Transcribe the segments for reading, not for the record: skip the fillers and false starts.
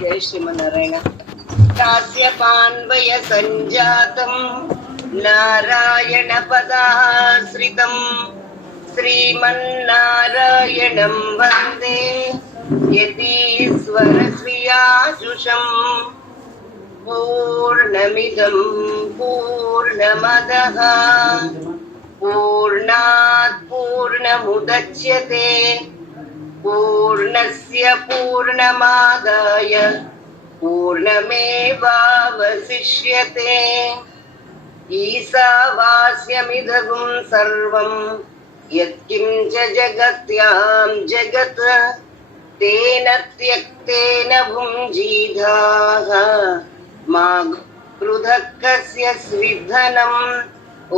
जय श्रीमन्नारायण। कास्यपान्वय संजातं नारायण पदाश्रितं श्रीमन्नारायणं वन्दे यतीश्वर श्रियाजुषम्। पूर्णमिदं पूर्णमदः पूर्णात् पूर्णमुदच्यते पूर्णस्य पूर्णमादाय पूर्णमेवावशिष्यते। ईशावास्यमिदगुं सर्वं यत्किञ्च जगत्यां जगत् तेन त्यक्तेन भुञ्जीधाः मा क्रुधः कस्य स्विद्धनम्।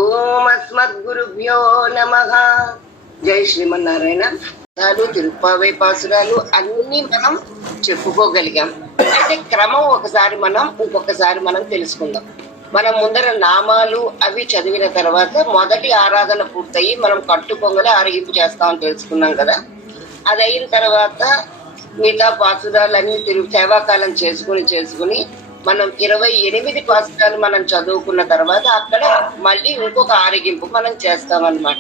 ఓం అస్మద్గురుభ్యో నమః। జై శ్రీమన్నారాయణ। తిరుప్పావై పాసురాలు అన్ని మనం చెప్పుకోగలిగాం. అయితే క్రమం ఒకసారి ఇంకొకసారి మనం తెలుసుకుందాం. మనం ముందర నామాలు అవి చదివిన తర్వాత మొదటి ఆరాధన పూర్తయి మనం కట్టు పొంగలి ఆరగింపు చేస్తామని తెలుసుకున్నాం కదా. అది అయిన తర్వాత మిగతా పాసురాలు అన్ని సేవాకాలం చేసుకుని మనం 28 పాసురాలు మనం చదువుకున్న తర్వాత అక్కడ మళ్ళీ ఇంకొక ఆరగింపు మనం చేస్తామన్నమాట.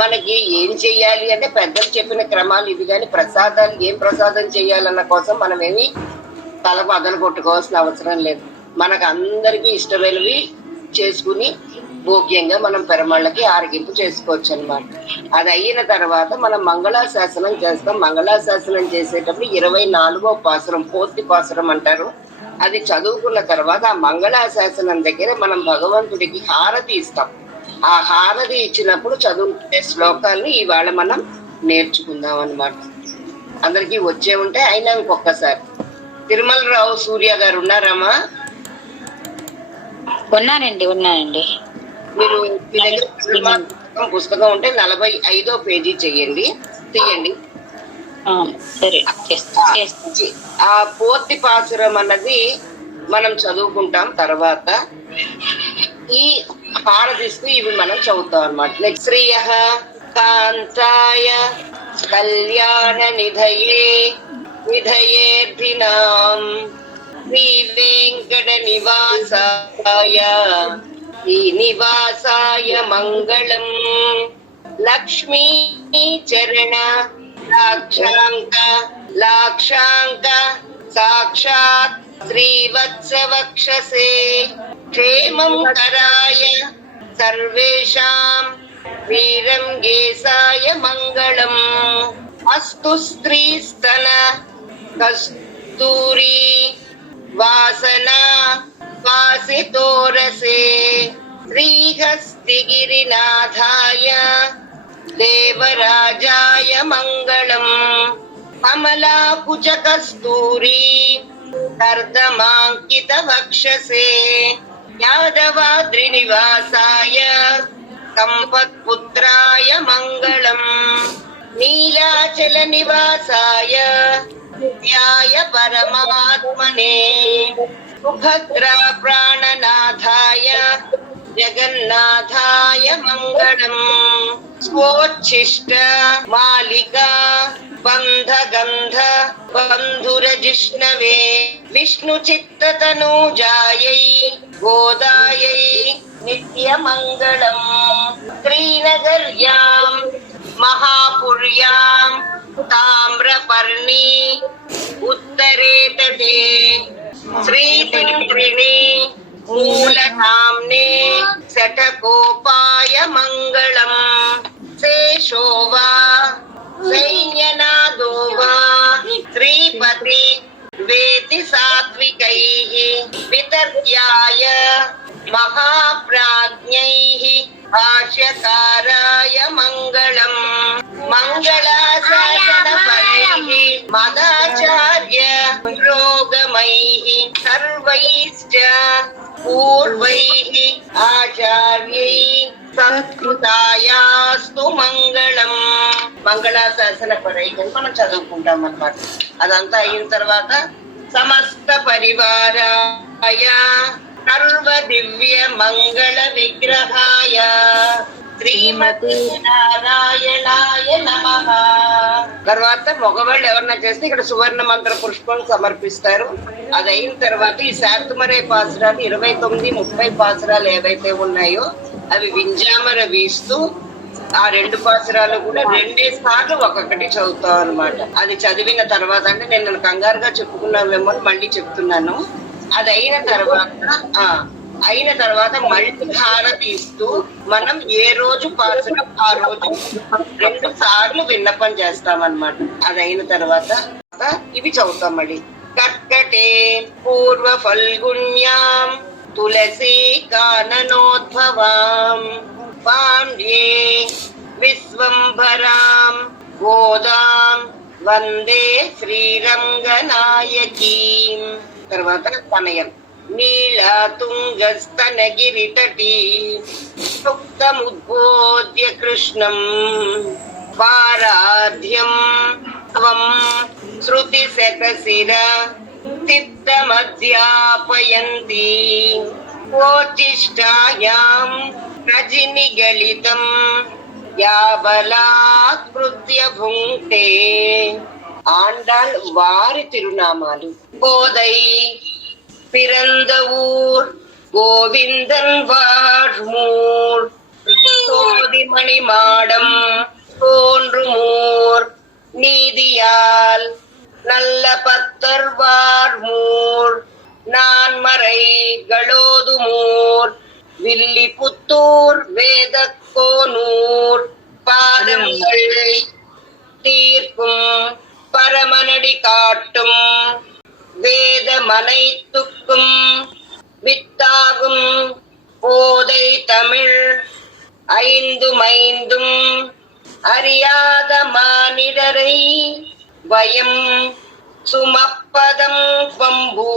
మనకి ఏం చెయ్యాలి అంటే పెద్దలు చెప్పిన క్రమాలు ఇవి, కానీ ప్రసాదాలు ఏం ప్రసాదం చేయాలన్న కోసం మనం ఏమి తల మొదలు కొట్టుకోవాల్సిన అవసరం లేదు. మనకు అందరికీ ఇష్టమైనవి చేసుకుని భోగ్యంగా మనం పెరమళ్ళకి ఆరగింపు చేసుకోవచ్చు అనమాట. అది అయిన తర్వాత మనం మంగళాశాసనం చేస్తాం. మంగళాశాసనం చేసేటప్పుడు 24వ పాసురం పూర్తి పాసురం అంటారు. అది చదువుకున్న తర్వాత ఆ మంగళాశాసనం దగ్గర మనం భగవంతుడికి హారతి ఇస్తాం. ఆ హారతి ఇచ్చినప్పుడు చదువుకునే శ్లోకాలను ఇవాళ మనం నేర్చుకుందాం అన్నమాట. అందరికీ వచ్చే ఉంటే అయినా ఇంకొకసారి. తిరుమల రావు సూర్య గారు ఉన్నారమ్మా? ఉన్నానండి. మీరు మీ దగ్గర పుస్తకం ఉంటే 45వ పేజీ తీయండి. ఆ పూర్తి పాసురం అన్నది మనం చదువుకుంటాం. తర్వాత ఈ హారతిస్తూ ఇవి మనం చదువుతాం అన్నమాట. నెక్స్ట్ శ్రీయ కాంతాయ కళ్యాణ నిధయేర్ధినాం శ్రీ వెంకట నివాసాయ మంగళం. లక్ష్మీ చరణ లాక్షాంక సాక్షాత్ శ్రీవత్సవక్షసే క్షేమం కరాయ సర్వేషాం శ్రీరంగేశాయ మంగళం. అస్తు స్త్రీస్తన కస్తూరి వాసనా వాసితోరసే శ్రీహస్తిగిరినాథాయ దేవరాజాయ మంగళం. కమలాకుచ కస్తూరి కర్దమాంకిత వక్షసే యాదవాద్రి నివాసాయ సంపత్పుత్రాయ మంగళం. నీలాచల నివాసాయ నిత్యాయ పరమాత్మనే సుభద్రా ప్రాణనాథాయ జగన్నాథాయ మంగళం. స్వోచ్ఛిష్ట మాలికా బంధగంధ బంధురజిష్ణవే విష్ణు చిత్తతనూజాయై గోదాయై నిత్యమంగళం. శ్రీనగర్యాం మహాపుర్యాం తామ్రపర్ణి ఉత్తరే తటే శ్రీతిత్రిణి మూలధామ్నే శఠకోపాయ మంగళం. శేషో వా సైన్యనాదో వా శ్రీపతి వేతి సాత్వికైః వితర్క్యాయ మహాప్రాజ్ఞైః భాష్యకారాయ మంగళం. మంగళాశాసనపరైః మదాచార్య పురోగమైః సర్వైశ్చ పూర్వైః ఆచార్యైః సంస్కృతాయాస్తు మంగళం. మంగళాశాసన పరైకని మనం చదువుకుంటాం అన్నమాట. అదంతా అయిన తర్వాత సమస్త పరివారాయ సర్వ దివ్య మంగళ విగ్రహాయ శ్రీమతి నారాయణాయ నమః. తర్వాత మగవాళ్ళు ఎవరన్నా చేస్తే ఇక్కడ సువర్ణ మంత్ర పుష్పం సమర్పిస్తారు. అది అయిన తర్వాత ఈ శాంతమరే పాసురాలు 29, 30 పాసురాలు ఏవైతే ఉన్నాయో అవి వింజామర వీస్తూ ఆ 2 పాసురాలు కూడా 2 సార్లు ఒక్కొక్కటి చదువుతాం అనమాట. అది చదివిన తర్వాత అంటే నేను కంగారుగా చెప్పుకున్నామేమో మళ్ళీ చెప్తున్నాను. అది అయిన తర్వాత మళ్ళీ హారతి ఇస్తూ మనం ఏ రోజు పాసురం ఆ రోజు 2 సార్లు విన్నపం చేస్తామన్నమాట. అది అయిన తర్వాత ఇవి చదువుతాం మళ్ళీ. కర్కటే పూర్వ ఫల్గుణ్యాం తులసీ కాననోద్భవాం పాండ్యే విశ్వంభరాం గోదాం వందే శ్రీరంగనాయకీం. తర్వాత సమయం నీళాతుంగస్తనగిరితటీ సుప్తముద్బోధ్య కృష్ణం పారాధ్యం త్వం శృతి శతశిర చిత్తమధ్యాపయంతి ఓచిష్టాయాం రజనిగళితం యాబలాత్కృత్య భుంక్తే. ఆండాళ్ వారి తిరునామాలు. కోదై பிறந்தவூர் கோவிந்தன் வாழ்மூர் சோதிமணி மாடம் தோன்றுமூர் நீதியால் நல்ல பத்தர் வார்மூர் நான்மறைகளோதுமூர் வில்லிபுத்தூர் வேதக்கோனூர் பாதங்கள் தீர்க்கும் பரமனடி காட்டும் வேத மனைத்துக்கும் வித்தாகும் போதை தமிழ் 5 அறியாத மானிடரை వయం సుమపదం పంబు.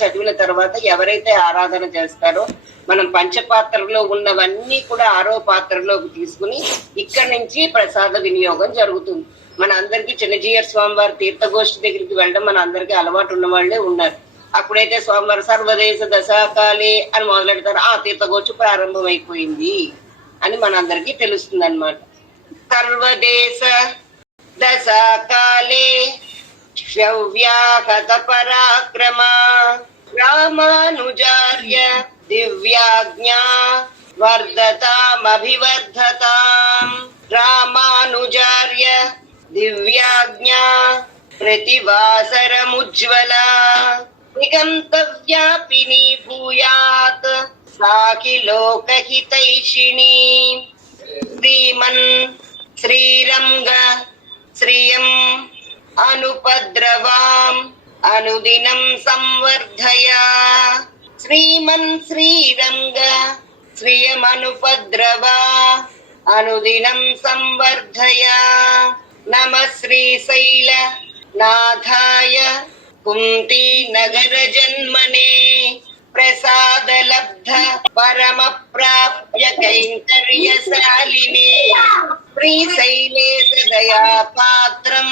చదివిన తర్వాత ఎవరైతే ఆరాధన చేస్తారో మనం పంచపాత్రలో ఉన్నవన్నీ కూడా 6వ పాత్రలోకి తీసుకుని ఇక్కడి నుంచి ప్రసాద వినియోగం జరుగుతుంది. మన అందరికి చిన్నజీయర్ స్వామివారి తీర్థగోష్ఠి దగ్గరికి వెళ్ళడం మన అందరికి అలవాటు ఉన్న వాళ్ళే ఉన్నారు. అప్పుడైతే స్వామివారు సర్వదేశ దశాకాలే అని మొదలెడతారు. ఆ తీర్థగోష్ఠి ప్రారంభం అయిపోయింది అని మన అందరికి తెలుస్తుంది అనమాట. సర్వదేశ దశాకాలే శవ్యాహత పరాక్రమ రామానుజార్య దివ్యాజ్ఞా వర్ధతామభివర్ధతాం. రామానుజార్య దివ్యాజ్ఞా ప్రతివాసరముజ్వల దిగంతవ్యాపిని భూయాత్ సాకి లోకహితైషిణి. శ్రీమన్ శ్రీరంగ శ్రియం అనుపద్రవాం అనుదినం సంవర్ధయ. శ్రీమన్ శ్రీరంగ శ్రియమనుపద్రవా అనుదినం సంవర్ధయ. నమ శ్రీశైల నాథాయ కుంతి నగర జన్మనే ప్రసాద లబ్ధ పరమ ప్రాప్య కైంకర్యశాలినే. శ్రీశైలే సదయా పాత్రం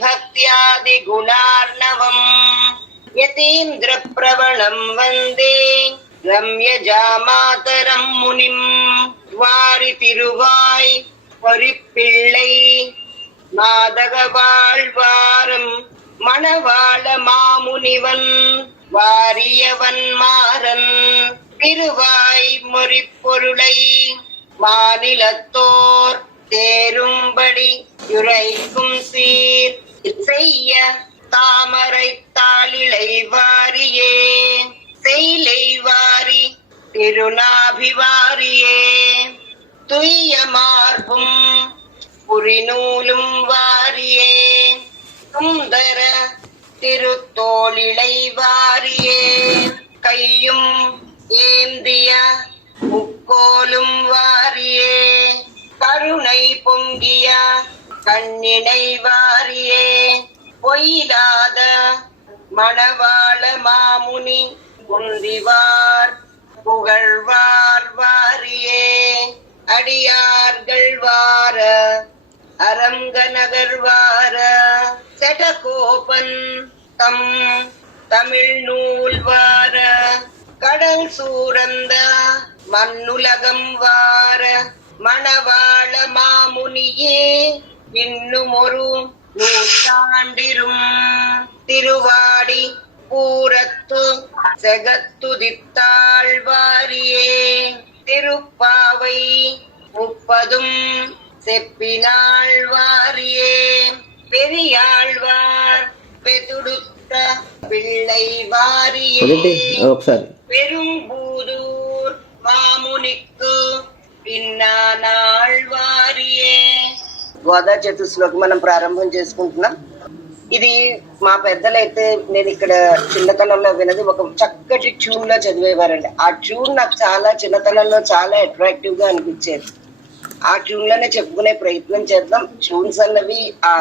భక్త్యాది గుణార్ణవం యతీంద్ర ప్రవణం వందే రమ్యజామాతరం మునిం. వారి తిరువాయ్ பொறிப்பிள்ளை மாதகவாழ்வாரம் மணவாள மாமுனிவன் வாரியவன் மாறன் திருவாய் மொழிப்பொருளை மாநிலத்தோர் தேரும்படி யுரைக்கும் சீர் செய்ய தாமரை தாளிளை வாரியே செய்லை வாரி திருநாபிவாரியே. துய்ய மார்பும் புரிநூலும் வாரியே சுந்தர திருத்தோளிளை வாரியே. கையும் ஏந்திய முக்கோலும் வாரியே கருணை பொங்கிய கண்ணினை வாரியே. பொய்யிலாத மணவாள மாமுனி குந்திவார் புகழ்வார் வாரியே. அடியார்கள் வார அரங்கநகர் வார செடகோபன் தம் தமிழ் நூல் வார கடல் சூரந்த மண்ணுலகம் வார மணவாள மாமுனியே பின்னுமொரு நூற்றாண்டிரும் திருவாடி பூரத்து செகத்துதித்தாழ்வாரியே திருப்பாவை முப்பதும் செப்பினாழ்வாரியே பெரியாழ்வார் பெதுடுத்த பிள்ளை வாரியே பெரும்பூதூர் మామునిక్కు పిన్నానాళ్వారియే. గోదా చతుశ్లోకి మనం ప్రారంభం చేసుకుంటున్నాం. ఇది మా పెద్దలైతే నేను ఇక్కడ చిన్నతనంలో వినది ఒక చక్కటి ట్యూన్ లో చదివేవారండి. ఆ ట్యూన్ నాకు చాలా చిన్నతనంలో చాలా అట్రాక్టివ్ గా అనిపించేది. ఆ ట్యూన్ లోనే చెప్పుకునే ప్రయత్నం చేద్దాం. ట్యూన్స్ అన్నవి ఆ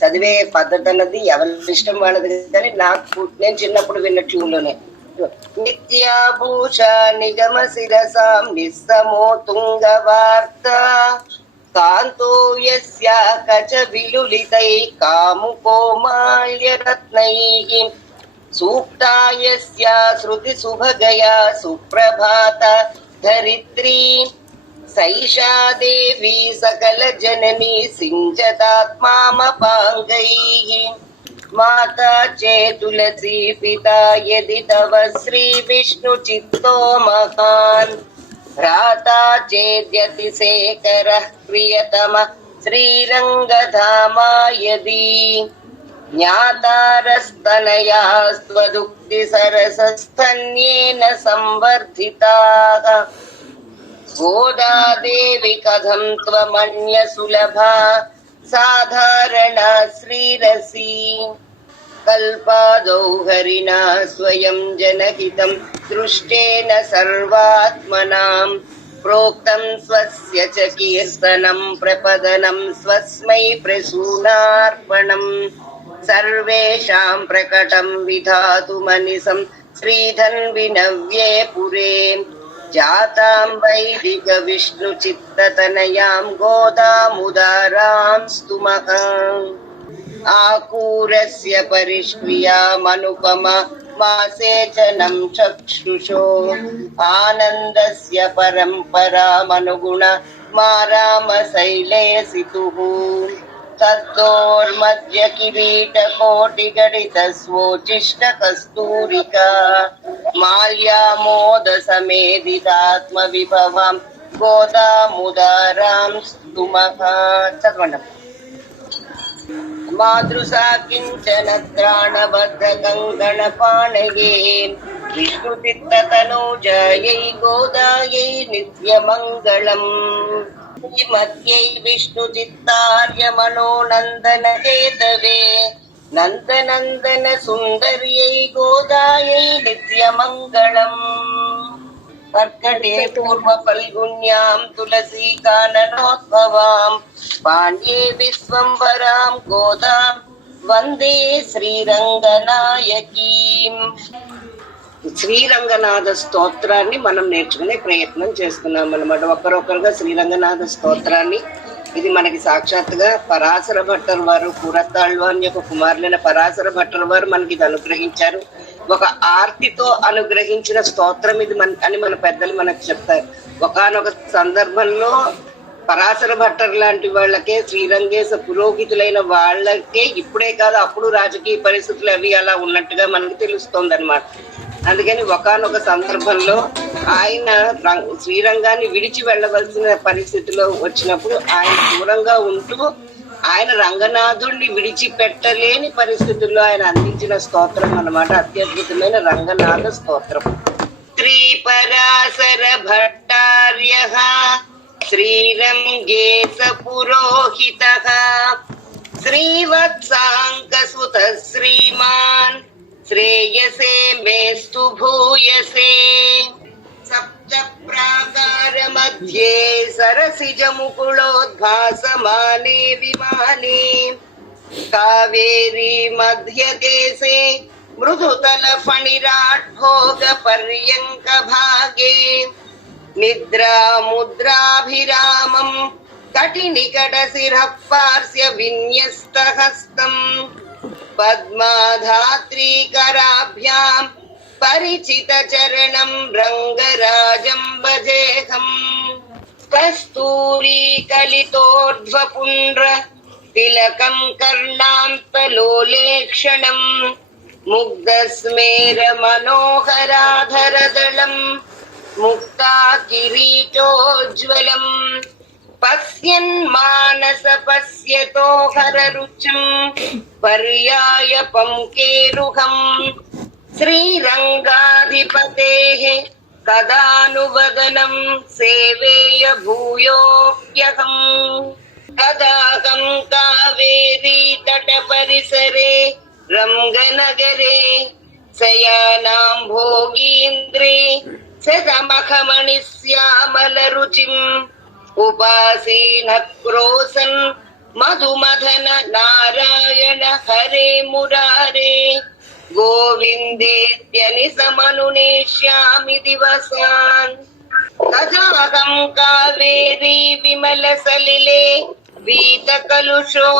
చదివే పద్ధతి అన్నది ఎవరి ఇష్టం వాళ్ళది, కానీ నేను చిన్నప్పుడు విన్న ట్యూన్ లోనే నిత్యాభూష నిగమ శిరసాం నిస్సమో తుంగవార్త కాంతో యస్యా కచ విలులితై కాముకో మాల్యరత్నైః సూక్తా యస్యా శృతి సుభగయా సుప్రభాత ధరిత్రీ సైషా దేవి సకల జననీ సించతాత్మామపాంగైః మాతా చే తులసీ పితా యది తవ శ్రీ విష్ణు చిత్తో మహాన్ భ్రాతా చేద్యతి శేఖర ప్రియతమ శ్రీరంగధామా యది జ్ఞాతారస్తనయా స్వదుక్తి సరసస్థన్యేన సంవర్ధితాః గోదాదేవి కథం త్వమన్య సులభా సాధారణా శ్రీరసి కల్పాదౌ హరిణా స్వయం జనహితం దృష్టేన సర్వాత్మనాం ప్రోక్తం స్వస్య చ కీర్తనం ప్రపదనం స్వస్మై ప్రసూనార్పణం సర్వేషాం ప్రకటం విధాతుమనిసం శ్రీధన్వినవ్యే పురే జాతాం వైదిక విష్ణు చిత్తతనయాం గోదాముదారాం స్తుమః ఆకూరస్య పరిష్క్రియామనుపమ మాసేచనం చక్షుషో ఆనందస్య పరంపరామనుగుణ మారామ శైలే సితుః తద్దోర్మధ్య కిరీట కోటి గడిత స్వోచిష్ట కస్తూరికా మాల్యామోద సమేదితాత్మ విభవాం గోదాముదారాం స్తుమః. చదవండి. మాతృసా కించన త్రాణబద్ధ కంకణ పాణయే విష్ణుచిత్తతనూజాయై గోదాయై నిత్యమంగళం మధ్యై విష్ణు చిత్తార్య మనోనందన హేతవే నందనందన సుందర్యై గోదాయై నిత్యమంగళం కర్కటే పూర్వ ఫల్గుణ్యాం తులసీ కాననోద్భవాం పాండ్యే విశ్వంభరాం గోదాం వందే శ్రీరంగనాయకీం. శ్రీరంగనాథ స్తోత్రాన్ని మనం నేర్చుకునే ప్రయత్నం చేస్తున్నాం అన్నమాట. ఒకరొకరుగా శ్రీరంగనాథ స్తోత్రాన్ని, ఇది మనకి సాక్షాత్తుగా పరాశర భట్టర్ వారు, కూరత్తాళ్వాన్ యొక్క కుమారులైన పరాశర భట్టర్ వారు మనకి ఇది అనుగ్రహించారు. ఒక ఆర్తితో అనుగ్రహించిన స్తోత్రం ఇది అని మన పెద్దలు మనకు చెప్తారు. ఒకానొక సందర్భంలో పరాశర భట్టర్ లాంటి వాళ్ళకే, శ్రీరంగేశ పురోహితులైన వాళ్ళకే, ఇప్పుడే కాదు అప్పుడు రాజకీయ పరిస్థితులు అవి అలా ఉన్నట్టుగా మనకు తెలుస్తోంది అనమాట. అందుకని ఒకానొక సందర్భంలో ఆయన శ్రీరంగాన్ని విడిచి వెళ్ళవలసిన పరిస్థితిలో వచ్చినప్పుడు ఆయన దూరంగా ఉంటూ ఆయన రంగనాథుడిని విడిచిపెట్టలేని పరిస్థితుల్లో ఆయన అందించిన స్తోత్రం అన్నమాట. అత్యద్భుతమైన రంగనాథ స్తోత్రం. శ్రీ పరాశర భట్టార్య శ్రీరంగేశ పురోహిత శ్రీవత్సాంక సుత శ్రీమాన్ శ్రేయసే మేస్తు భూయసే సప్త ప్రాకార మధ్యే సరసిజ ముకుళోద్భాసమానే విమానే కావేరీ మధ్యదేశే మృదుతల ఫణిరాట్ భోగ పర్యంక భాగే నిద్రా ముద్రాభిరామం కటినికట శిరః పార్శ్య విన్యస్త హస్తం పద్మాధాత్రీకరాభ్యాం परिचितचरणं रङ्गराजं भजेऽहम् कस्तूरीकलितोर्ध्वपुण्ड्र तिलकं कर्णान्तलोलेक्षणम् मुग्धस्मेरमनोहराधरदलम् मुक्ताकिरीटोज्ज्वलम् पश्यन्मानसपश्यतो हररुचिं पर्याय पङ्केरुहम् श्रीरङ्गाधिपतेः कदानुवदनं सेवेय भूयोऽप्यहम् कदाहं कावेरी तटपरिसरे रङ्गनगरे शयानां भोगीन्द्रे सदमखमणिश्यामलरुचिम् उपासीनः क्रोसन् मधुमथन नारायण हरे मुरारे गोविन्देत्यनिसमनुनेष्यामि दिवसान् तदाहं कावेरी विमलसलिले वीतकलुषो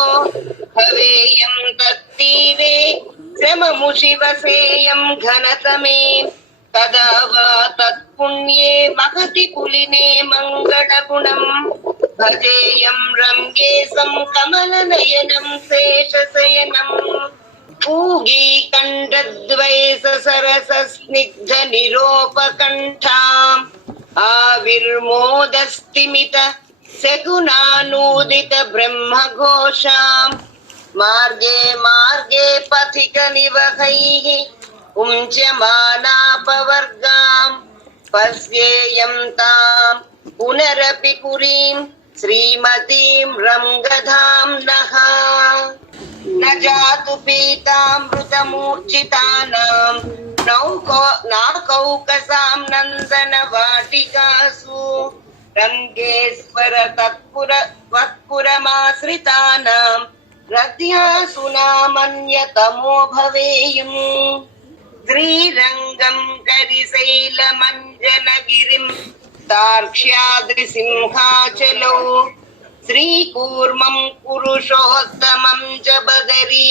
भवेयं तत्तीरे श्रममुषिवसेयं घनतमे तदा वा तत्पुण्ये महति पुलिने मङ्गलगुणम् भजेयं रम्येशं कमलनयनं शेषशयनम् पूगीकण्ठद्वैससरसस्निग्धनिरोपकण्ठाम् आविर्मोदस्तिमित सगुणानूदित ब्रह्मघोषाम् मार्गे मार्गे पथिकनिवहैः उञ्च्यमानापवर्गाम् पश्येयं ताम् पुनरपि पुरीं श्रीमतीं रङ्गधाम्नः न जातु पीतामृतमूर्छितानां नाकौकसां नन्दनवाटिकासु रङ्गेश्वर तत्पुरमाश्रितानां रत्यासु नामन्यतमो भवेयुम् श्रीरङ्गं करिशैलमञ्जनगिरिं तार्क्ष्याद्रिसिंहाचलौ श्रीकूर्मं पुरुषोत्तमं च बदरी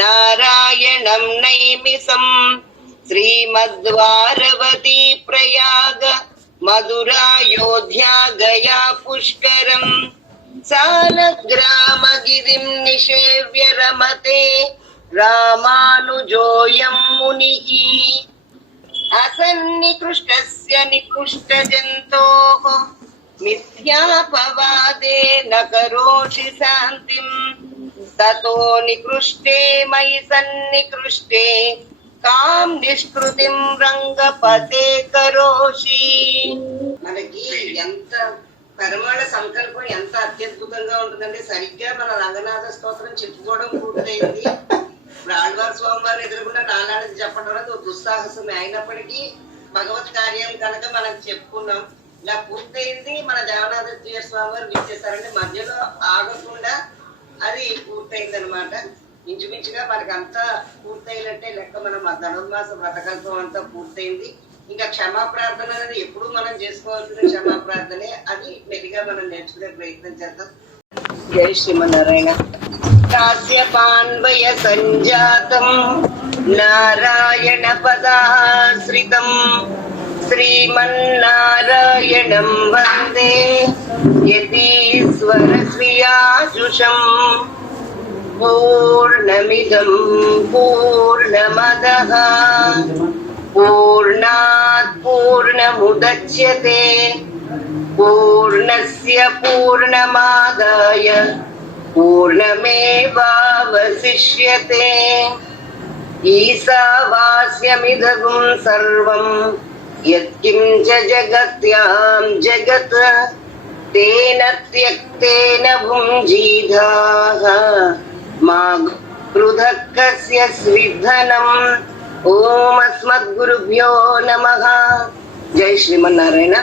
नारायणं नैमिषम् श्रीमद्वारवती प्रयाग मधुरायोध्या गया पुष्करम् सालग्रामगिरिं निषेव्य रमते रामानुजोऽयं मुनिः असन्निकृष्टस्य निकृष्टजन्तोः मिथ्यापवादे न करोषि शान्तिं ततो निकृष्टे मयि सन्निकृष्टे కాం నిష్కృతిం రంగపతే కరోషి. మనకి ఎంత పరిమళ సంకల్పం ఎంత అత్యద్భుతంగా ఉంటుందంటే సరిగ్గా మన రంగనాథ స్తోత్రం చెప్పుకోవడం పూర్తయింది. ఇప్పుడు ఆళ్వార్ స్వామి వారు ఎదురుకుండా నాలాడిది చెప్పడం అనేది ఒక దుస్సాహసమే. అయినప్పటికీ భగవత్ కార్యం కనుక మనం చెప్పుకున్నాం. ఇలా పూర్తయింది. మన దేవనాథ స్వామి వారు విచ్చేసారంటే మధ్యలో ఆగకుండా అది పూర్తయింది అనమాట. ఇంచుమించుగా మనకి అంతా పూర్తయినట్టే లెక్క. మనం ధనుర్మాస వ్రతకల్పం అంతా పూర్తయింది. ఇంకా క్షమా ప్రార్థన అనేది ఎప్పుడు మనం చేసుకోవాల్సిన క్షమా ప్రార్థనే. అది మెల్లిగా మనం నేర్చుకునే ప్రయత్నం చేద్దాం. జై శ్రీమన్నారాయణ. కాశ్యపాన్వయ సంజాతం నారాయణ పదాశ్రితం శ్రీమన్నారాయణం వందే యతీశ్వర శ్రియాజుషం. పూర్ణమిదం పూర్ణమదః పూర్ణాత్ పూర్ణముదచ్యతే పూర్ణస్య పూర్ణమాదాయ పూర్ణమేవావశిష్యతే. ఈశావాస్యమిదగుం సర్వం యత్కించ జగత్యాం జగత్ తేన త్యక్తేన భుంజీధాః మా పృథక్ కస్య స్విద్ధనం. ఓం అస్మద్గురుభ్యో నమః. జై శ్రీమన్నారాయణ.